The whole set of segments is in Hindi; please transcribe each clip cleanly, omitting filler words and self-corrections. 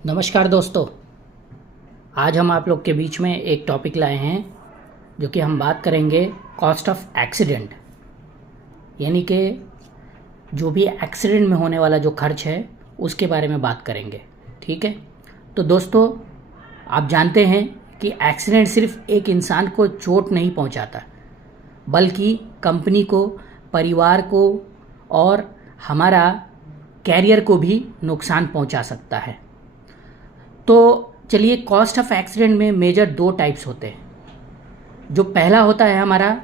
नमस्कार दोस्तों। आज हम आप लोग के बीच में एक टॉपिक लाए हैं जो कि हम बात करेंगे कॉस्ट ऑफ एक्सीडेंट, यानी कि जो भी एक्सीडेंट में होने वाला जो खर्च है उसके बारे में बात करेंगे। ठीक है, तो दोस्तों आप जानते हैं कि एक्सीडेंट सिर्फ एक इंसान को चोट नहीं पहुंचाता, बल्कि कंपनी को, परिवार को और हमारा कैरियर को भी नुकसान पहुंचा सकता है। तो चलिए, कॉस्ट ऑफ एक्सीडेंट में मेजर दो टाइप्स होते हैं। जो पहला होता है हमारा,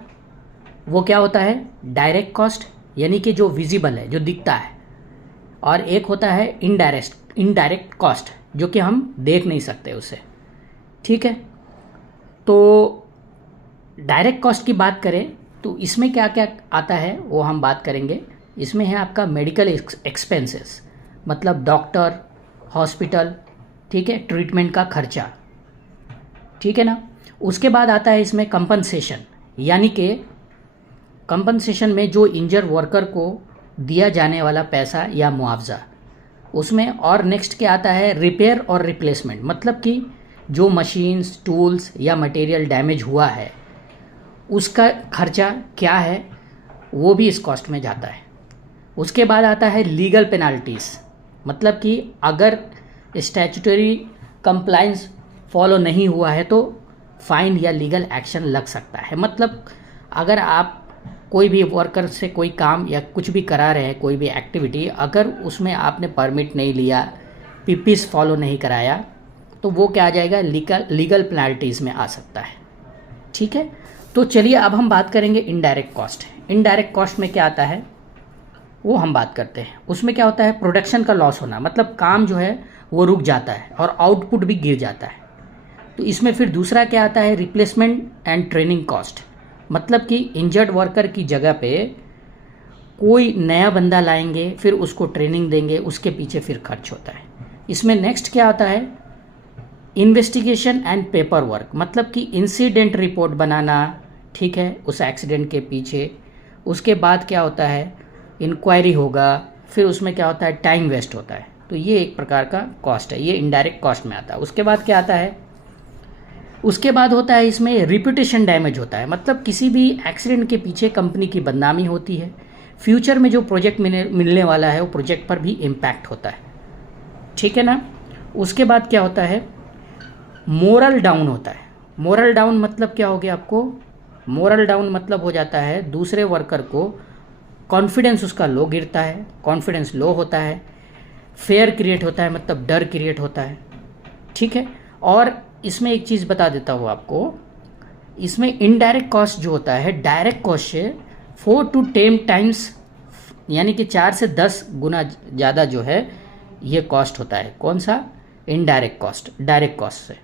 वो क्या होता है, डायरेक्ट कॉस्ट, यानी कि जो विजिबल है, जो दिखता है, और एक होता है इनडायरेक्ट कॉस्ट, जो कि हम देख नहीं सकते उसे। ठीक है, तो डायरेक्ट कॉस्ट की बात करें तो इसमें क्या क्या आता है वो हम बात करेंगे। इसमें है आपका मेडिकल एक्सपेंसेस, मतलब डॉक्टर, हॉस्पिटल, ठीक है, ट्रीटमेंट का खर्चा, ठीक है ना। उसके बाद आता है इसमें कंपनसेशन, यानी कि कंपनसेशन में जो इंजर वर्कर को दिया जाने वाला पैसा या मुआवजा, उसमें। और नेक्स्ट क्या आता है, रिपेयर और रिप्लेसमेंट, मतलब कि जो मशीन्स, टूल्स या मटेरियल डैमेज हुआ है उसका खर्चा क्या है, वो भी इस कॉस्ट में जाता है। उसके बाद आता है लीगल पेनाल्टीज़, मतलब कि अगर स्टैट्यूटरी कंप्लाइंस फॉलो नहीं हुआ है तो फाइन या लीगल एक्शन लग सकता है। मतलब अगर आप कोई भी वर्कर से कोई काम या कुछ भी करा रहे हैं, कोई भी एक्टिविटी, अगर उसमें आपने परमिट नहीं लिया, पीपीस फॉलो नहीं कराया, तो वो क्या आ जाएगा, लीगल पेनाल्टीज़ में आ सकता है। ठीक है, तो चलिए अब हम बात करेंगे इनडायरेक्ट कॉस्ट। इनडायरेक्ट कॉस्ट में क्या आता है वो हम बात करते हैं। उसमें क्या होता है, प्रोडक्शन का लॉस होना, मतलब काम जो है वो रुक जाता है और आउटपुट भी गिर जाता है। तो इसमें फिर दूसरा क्या आता है, रिप्लेसमेंट एंड ट्रेनिंग कॉस्ट, मतलब कि इंजर्ड वर्कर की जगह पे कोई नया बंदा लाएंगे, फिर उसको ट्रेनिंग देंगे, उसके पीछे फिर खर्च होता है। इसमें नेक्स्ट क्या आता है, इन्वेस्टिगेशन एंड पेपर वर्क, मतलब कि इंसिडेंट रिपोर्ट बनाना, ठीक है, उस एक्सीडेंट के पीछे। उसके बाद क्या होता है, इंक्वायरी होगा, फिर उसमें क्या होता है, टाइम वेस्ट होता है। तो ये एक प्रकार का कॉस्ट है, ये इनडायरेक्ट कॉस्ट में आता है। उसके बाद क्या आता है, उसके बाद होता है इसमें रिप्यूटेशन डैमेज होता है, मतलब किसी भी एक्सीडेंट के पीछे कंपनी की बदनामी होती है, फ्यूचर में जो प्रोजेक्ट मिलने वाला है वो प्रोजेक्ट पर भी इम्पैक्ट होता है। ठीक है ना। उसके बाद क्या होता है, मोरल डाउन होता है। मोरल डाउन मतलब क्या हो गया आपको, मोरल डाउन मतलब हो जाता है दूसरे वर्कर को कॉन्फिडेंस उसका लो गिरता है, कॉन्फिडेंस लो होता है, फेयर क्रिएट होता है, मतलब डर क्रिएट होता है। ठीक है, और इसमें एक चीज़ बता देता हूँ आपको, इसमें इनडायरेक्ट कॉस्ट जो होता है डायरेक्ट कॉस्ट से 4 to 10 टाइम्स, यानी कि 4 से 10 गुना ज़्यादा जो है ये कॉस्ट होता है। कौन सा, इनडायरेक्ट कॉस्ट, डायरेक्ट कॉस्ट से।